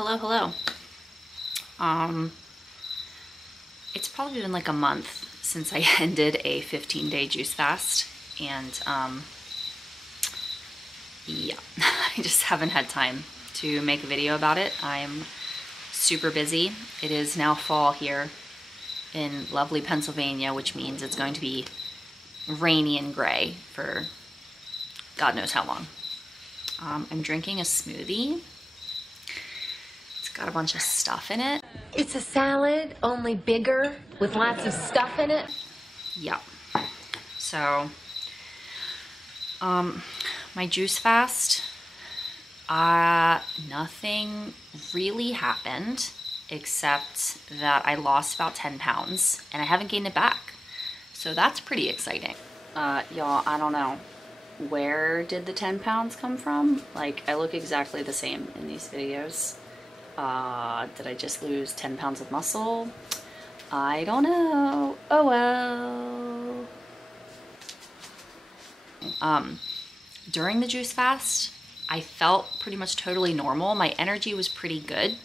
Hello. Um, it's probably been like a month since I ended a 15-day juice fast, and yeah, I just haven't had time to make a video about it. I'm super busy. It is now fall here in lovely Pennsylvania, which means it's going to be rainy and gray for God knows how long. I'm drinking a smoothie. It's got a bunch of stuff in it. It's a salad, only bigger, with lots of stuff in it. Yep. So, my juice fast, nothing really happened except that I lost about 10 pounds and I haven't gained it back. So that's pretty exciting. Y'all, I don't know. Where did the 10 pounds come from? Like, I look exactly the same in these videos. Did I just lose 10 pounds of muscle? I don't know. Oh well. During the juice fast, I felt pretty much totally normal. My energy was pretty good.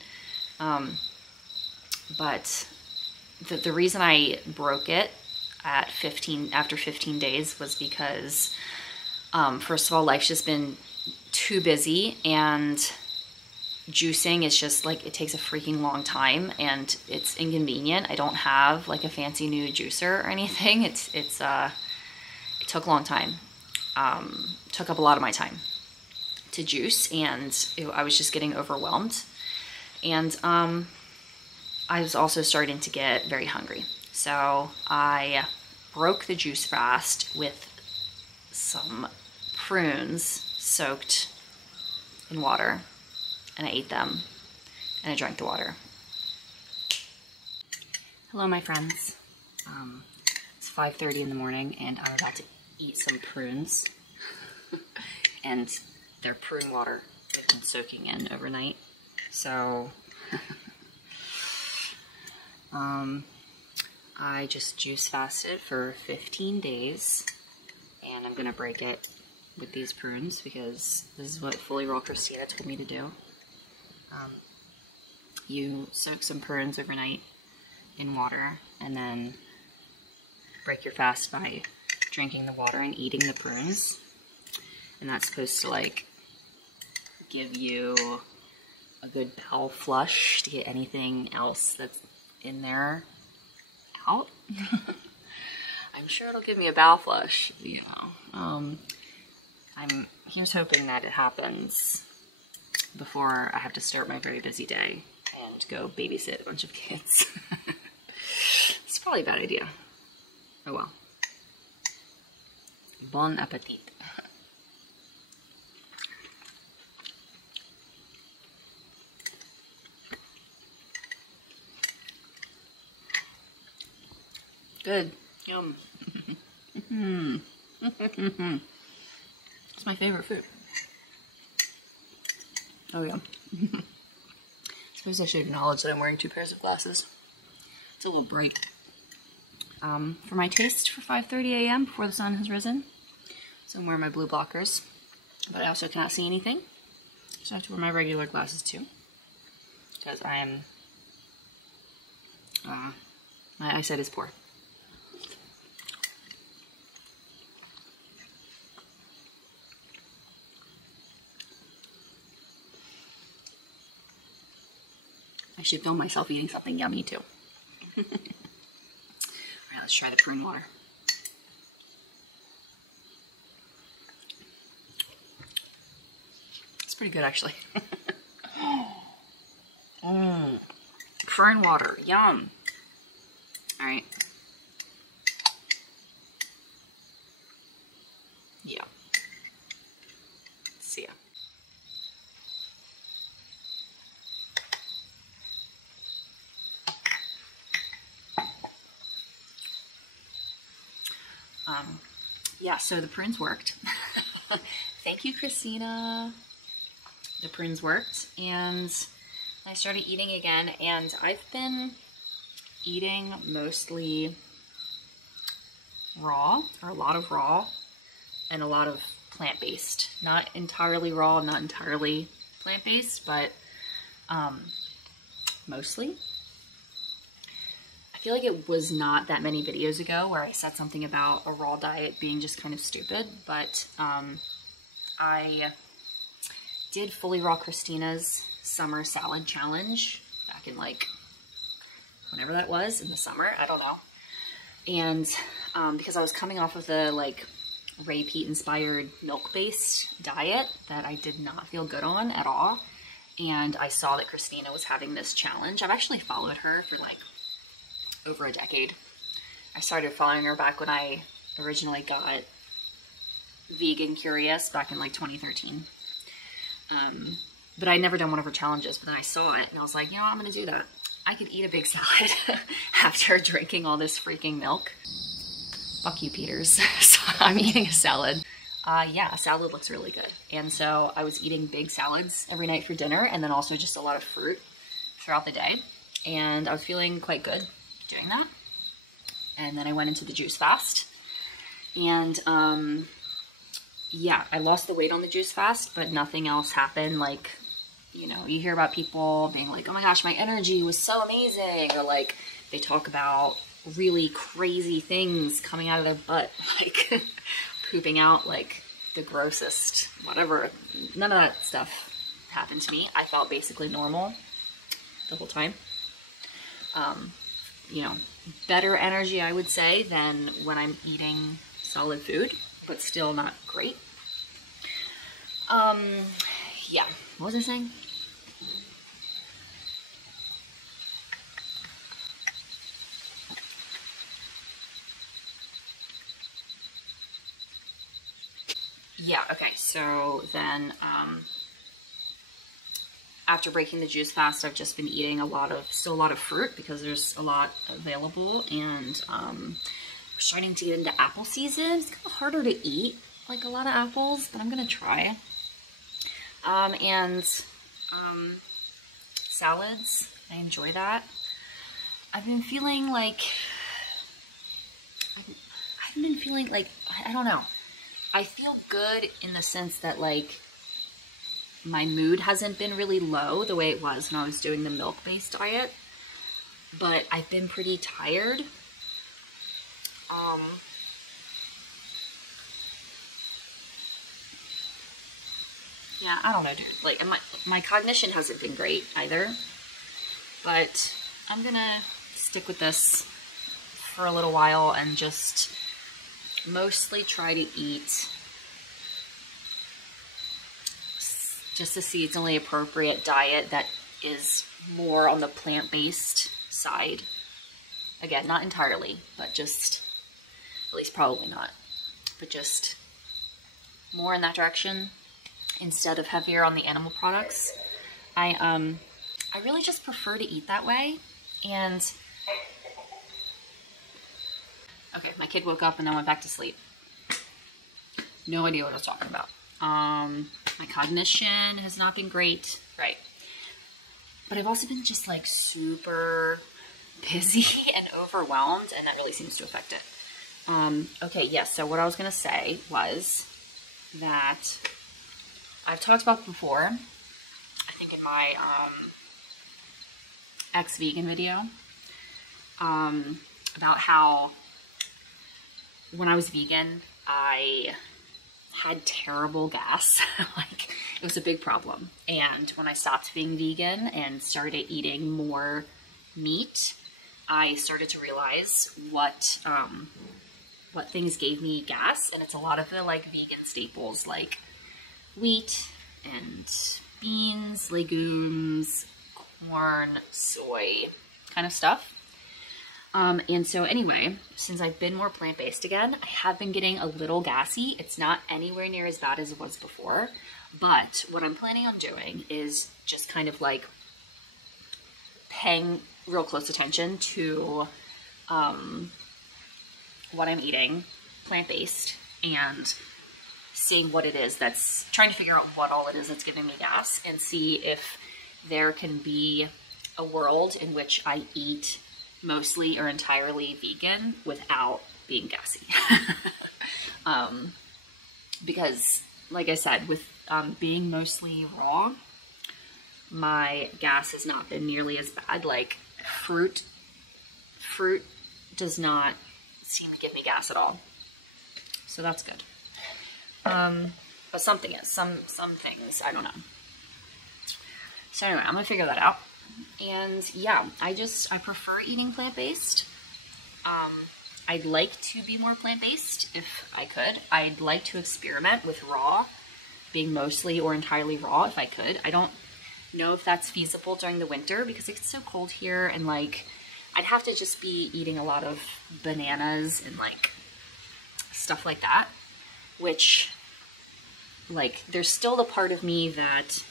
But the reason I broke it after 15 days was because, first of all, life's just been too busy, and juicing is just like, it takes a freaking long time and it's inconvenient. I don't have like a fancy new juicer or anything. It took a long time. Took up a lot of my time to juice, and I was just getting overwhelmed. And I was also starting to get very hungry. So I broke the juice fast with some prunes soaked in water, and I ate them and I drank the water. Hello, my friends. It's 5:30 in the morning and I'm about to eat some prunes. And they're prune water I've been soaking in overnight. So I just juice fasted for 15 days and I'm gonna break it with these prunes because this is what Fully Raw Christina told me to do. You soak some prunes overnight in water and then break your fast by drinking the water and eating the prunes. And that's supposed to like give you a good bowel flush to get anything else that's in there out. I'm sure it'll give me a bowel flush, you know. Here's hoping that it happens before I have to start my very busy day and go babysit a bunch of kids. It's probably a bad idea. Oh well. Bon appetit. Good. Yum. It's my favorite food. Oh yeah. I suppose I should acknowledge that I'm wearing 2 pairs of glasses. It's a little bright. For my taste for 5:30 a.m. before the sun has risen. So I'm wearing my blue blockers, but I also cannot see anything. So I have to wear my regular glasses too. Because I am, my eyesight is poor. I should film myself eating something yummy too. Alright, let's try the prune water. It's pretty good actually. Prune water, yum. Alright. Yeah. See ya. Yeah, so the prunes worked. Thank you, Christina. The prunes worked, and I started eating again, and I've been eating mostly raw, or a lot of raw, and a lot of plant-based. Not entirely raw, not entirely plant-based, but mostly. I feel like it was not that many videos ago where I said something about a raw diet being just kind of stupid, but I did Fully Raw Christina's summer salad challenge back in like whenever that was in the summer, I don't know. And because I was coming off of the like Ray Peat inspired milk-based diet that I did not feel good on at all, and I saw that Christina was having this challenge. I've actually followed her for like over a decade. I started following her back when I originally got vegan curious back in like 2013. But I'd never done one of her challenges, but then I saw it and I was like, you know what, I'm gonna do that. I could eat a big salad after drinking all this freaking milk. Fuck you, Peters. So I'm eating a salad. Yeah, a salad looks really good. And so I was eating big salads every night for dinner, and then also just a lot of fruit throughout the day. And I was feeling quite good doing that. And then I went into the juice fast. And yeah, I lost the weight on the juice fast, but nothing else happened. Like, you know, you hear about people being like, oh my gosh, my energy was so amazing. Or like, they talk about really crazy things coming out of their butt, like pooping out like the grossest, whatever. None of that stuff happened to me. I felt basically normal the whole time. You know, better energy, I would say, than when I'm eating solid food, but still not great. Yeah, what was I saying? Yeah, okay, so then after breaking the juice fast, I've just been eating still a lot of fruit because there's a lot available, and we're starting to get into apple season. It's kind of harder to eat, like a lot of apples, but I'm gonna try. And salads, I enjoy that. I've been feeling like, I don't know. I feel good in the sense that like my mood hasn't been really low the way it was when I was doing the milk-based diet, but I've been pretty tired. Yeah, I don't know, dude. Like, my cognition hasn't been great either, but I'm gonna stick with this for a little while and just mostly try to eat just a seasonally appropriate diet that is more on the plant-based side. Again, not entirely, but just, at least probably not, but just more in that direction instead of heavier on the animal products. I really just prefer to eat that way. And okay, my kid woke up and then went back to sleep. No idea what I was talking about. My cognition has not been great, right? But I've also been just like super busy and overwhelmed, and that really seems to affect it. Okay, yes, so what I was gonna say was that I've talked about before, I think in my ex-vegan video, about how when I was vegan, I had terrible gas. Like, it was a big problem. And when I stopped being vegan and started eating more meat, I started to realize what things gave me gas. And it's a lot of the like vegan staples like wheat and beans, legumes, corn, soy kind of stuff. And so anyway, since I've been more plant-based again, I have been getting a little gassy. It's not anywhere near as bad as it was before, but what I'm planning on doing is just kind of like paying real close attention to what I'm eating plant-based and seeing what it is that's, trying to figure out what all it is that's giving me gas, and see if there can be a world in which I eat mostly or entirely vegan without being gassy. Because like I said, with being mostly raw, my gas has not been nearly as bad. Like fruit does not seem to give me gas at all. So that's good. But something is, some things, I don't know. So anyway, I'm gonna figure that out. And yeah, I prefer eating plant-based. I'd like to be more plant-based if I could. I'd like to experiment with raw, being mostly or entirely raw if I could. I don't know if that's feasible during the winter because it gets so cold here, and like I'd have to just be eating a lot of bananas and like stuff like that, which like there's still the part of me that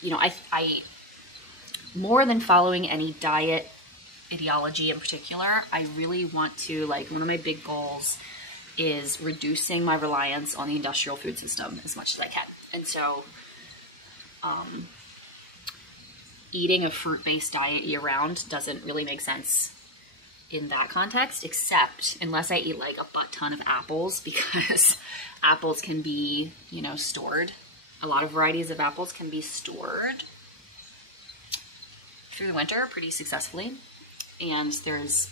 you know, I more than following any diet ideology in particular, I really want to, like, one of my big goals is reducing my reliance on the industrial food system as much as I can. And so eating a fruit-based diet year-round doesn't really make sense in that context, except unless I eat like a butt ton of apples, because apples can be, you know, stored. A lot of varieties of apples can be stored through the winter pretty successfully. And there's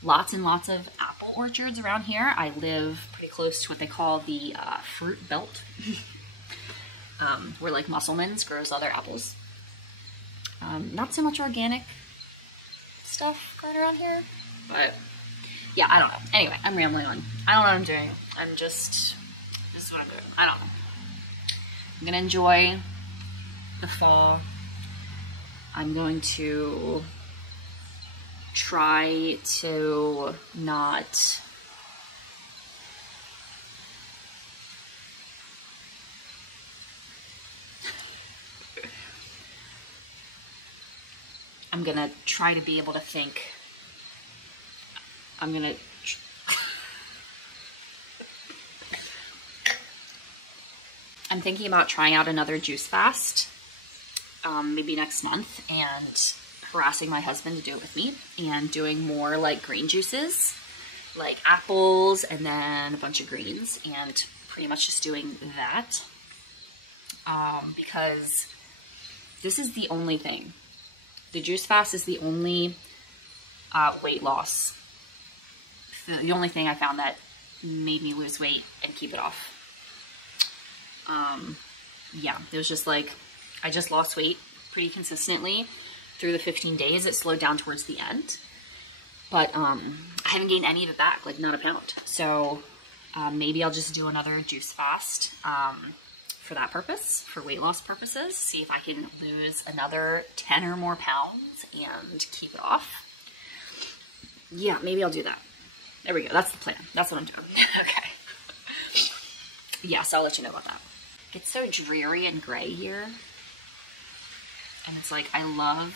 lots and lots of apple orchards around here. I live pretty close to what they call the fruit belt, where like Musselman's grows all their apples. Not so much organic stuff going around here, but yeah, I don't know. Anyway, I'm rambling on. I don't know what I'm doing. This is what I'm doing. I don't know. I'm gonna enjoy the fall. I'm going to try to not I'm gonna try to be able to think. I'm thinking about trying out another juice fast, maybe next month, and harassing my husband to do it with me, and doing more like green juices, like apples and then a bunch of greens, and pretty much just doing that, because this is the only thing. The juice fast is the only weight loss, the only thing I found that made me lose weight and keep it off. Yeah, it was just like, I just lost weight pretty consistently through the 15 days. It slowed down towards the end, but I haven't gained any of it back, like not a pound. So maybe I'll just do another juice fast for that purpose, for weight loss purposes, see if I can lose another 10 or more pounds and keep it off. Yeah, maybe I'll do that. There we go. That's the plan. That's what I'm doing. Okay. Yes, I'll let you know about that. It's so dreary and gray here. And it's like, I love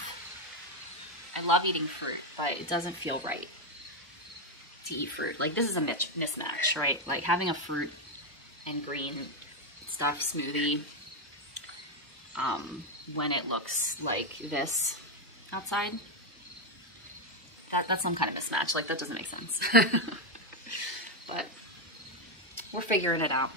eating fruit, but it doesn't feel right to eat fruit. Like, this is a mismatch, right? Like, having a fruit and green stuff smoothie when it looks like this outside, that's some kind of mismatch. Like, that doesn't make sense. But we're figuring it out.